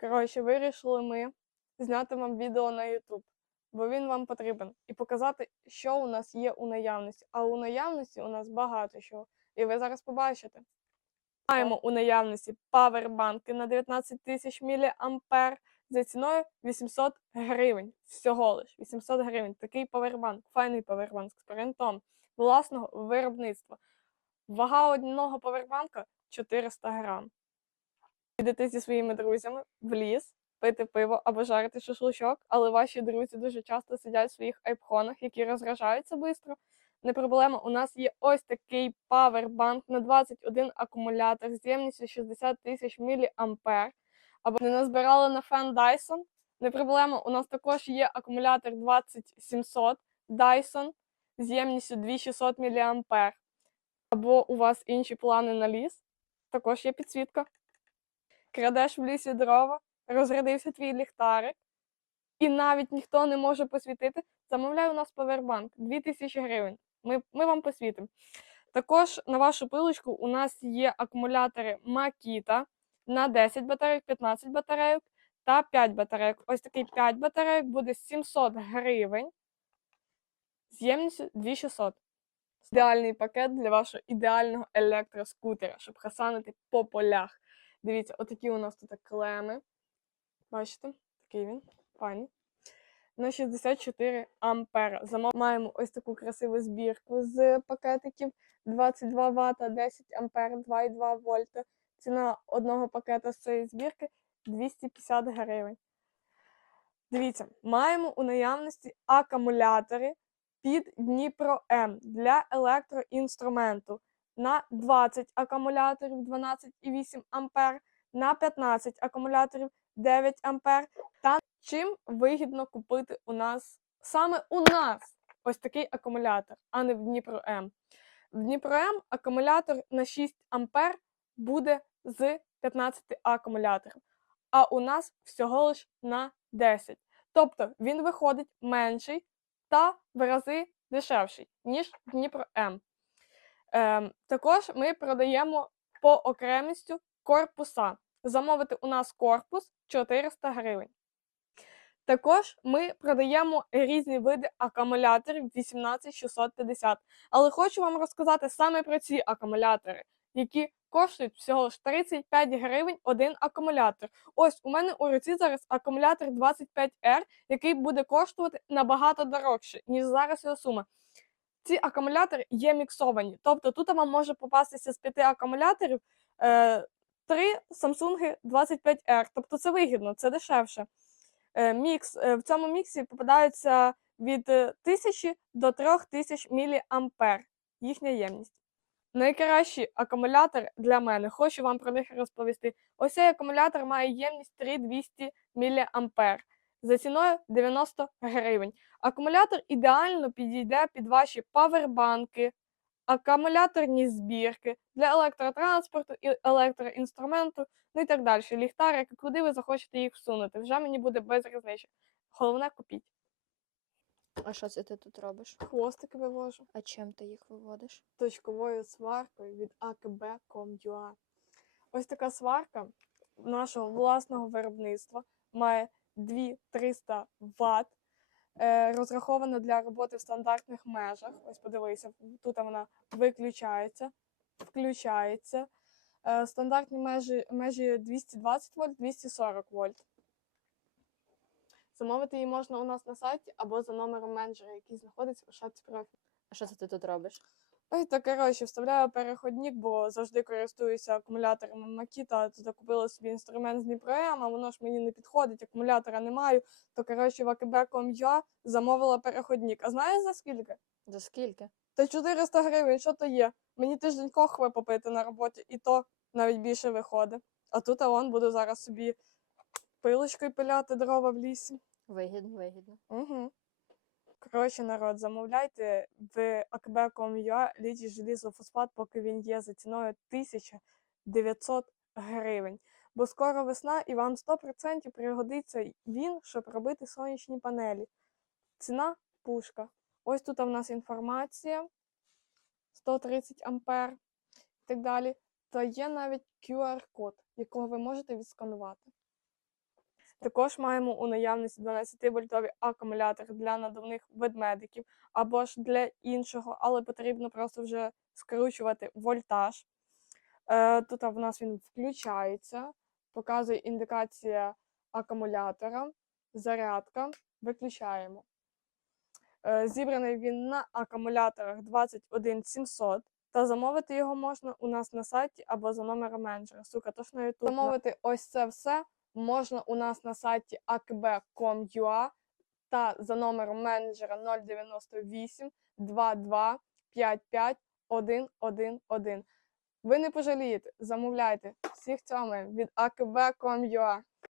Коротше, вирішили ми зняти вам відео на YouTube, бо він вам потрібен, і показати, що у нас є у наявності. А у наявності у нас багато чого. І ви зараз побачите. Маємо у наявності павербанки на 19 тисяч мА за ціною 800 гривень. Всього лиш 800 гривень. Такий павербанк, файний павербанк з принтом власного виробництва. Вага одного павербанка 400 грам. Підете зі своїми друзями в ліс, пити пиво або жарити шашличок, але ваші друзі дуже часто сидять в своїх айпхонах, які розгружаються швидко. Не проблема, у нас є ось такий павербанк на 21 акумулятор з ємністю 60 тисяч мА. Або не назбирали на фен Dyson. Не проблема, у нас також є акумулятор 20700 Dyson з ємністю 2600 мА. Або у вас інші плани на ліс, також є підсвітка. Крадеш в лісі дрова, розрядився твій ліхтарик, і навіть ніхто не може посвітити. Замовляй у нас павербанк 2000 гривень. Ми, ми вам посвітимо. Також на вашу пилочку у нас є акумулятори Makita на 10 батарейок, 15 батарейок та 5 батарейок. Ось такий 5 батарейок буде 700 гривень з ємністю 2600. Ідеальний пакет для вашого ідеального електроскутера, щоб хасанити по полях. Дивіться, отакі у нас тут клеми. Бачите, такий він, файний. На 64 ампера. Маємо ось таку красиву збірку з пакетиків 22 Вт, 10 ампер, 2,2 вольта. Ціна одного пакета з цієї збірки 250 гривень. Дивіться, маємо у наявності акумулятори під Дніпро М для електроінструменту на 20 акумуляторів 12,8 ампер, на 15 акумуляторів 9 ампер. Та чим вигідно купити у нас саме у нас ось такий акумулятор, а не в Дніпро М. В Дніпро М акумулятор на 6 ампер буде з 15 акумуляторів, а у нас всього лиш на 10. Тобто він виходить менший та в рази дешевший, ніж Дніпро М. Ем, також ми продаємо по окремістю корпуса. Замовити у нас корпус 400 гривень. Також ми продаємо різні види акумуляторів 18650. Але хочу вам розказати саме про ці акумулятори, які коштують всього лиш 35 гривень один акумулятор. Ось у мене у руці зараз акумулятор 25R, який буде коштувати набагато дорожче, ніж зараз його сума. Ці акумулятори є міксовані. Тобто тут вам може попастися з п'яти акумуляторів е, три Samsung 25R. Тобто це вигідно, це дешевше. Е, мікс, е, в цьому міксі попадаються від 1000 до 3000 мА їхня ємність. Найкращий акумулятор для мене, хочу вам про них розповісти. Ось цей акумулятор має ємність 3200 мА за ціною 90 гривень. Акумулятор ідеально підійде під ваші павербанки, акумуляторні збірки для електротранспорту і електроінструменту, ну і так далі. Ліхтарики, куди ви захочете їх всунути. Вже мені буде без різниці. Головне купіть. А що це ти тут робиш? Хвостики вивожу А чим ти їх виводиш? точковою сваркою від akb.com.ua. Ось така сварка нашого власного виробництва має 2300 Вт. Е, розрахована для роботи в стандартних межах. Ось подивися, тут вона виключається, включається. Е, стандартні межі, межі 220 вольт, 240 вольт. Замовити її можна у нас на сайті або за номером менеджера, який знаходиться у шапці профілю. А що це ти тут робиш? Ой, та коротше, вставляю переходник, бо завжди користуюся акумуляторами Makita. Тут купила собі інструмент з Дніпром, а воно ж мені не підходить, акумулятора не маю. То коротше в AKB.com.ua замовила переходник. А знаєш за скільки? За скільки? Та 400 гривень, що то є? Мені тиждень кохви попити на роботі, і то навіть більше виходить. А тут а он буду зараз собі пилочкою пиляти дрова в лісі. Вигідно, вигідно. Угу. Коротше, народ, замовляйте в akb.com.ua літій желізофосфат, поки він є за ціною 1900 гривень. Бо скоро весна і вам 100% пригодиться він, щоб робити сонячні панелі. Ціна пушка. Ось тут у нас інформація 130 ампер і так далі. Та є навіть QR-код, якого ви можете відсканувати. Також маємо у наявності 12-вольтові акумулятори для надувних ведмедиків або ж для іншого, але потрібно просто вже скручувати вольтаж. Е, тут в нас він включається, показує індикація акумулятора, зарядка, виключаємо. Е, Зібраний він на акумуляторах 21700. Та замовити його можна у нас на сайті або за номером менеджера. Сука, на YouTube. Замовити ось це все можна у нас на сайті akb.com.ua та за номером менеджера 098 22 55 111. Ви не пожалієте, замовляйте всіх цьому від akb.com.ua.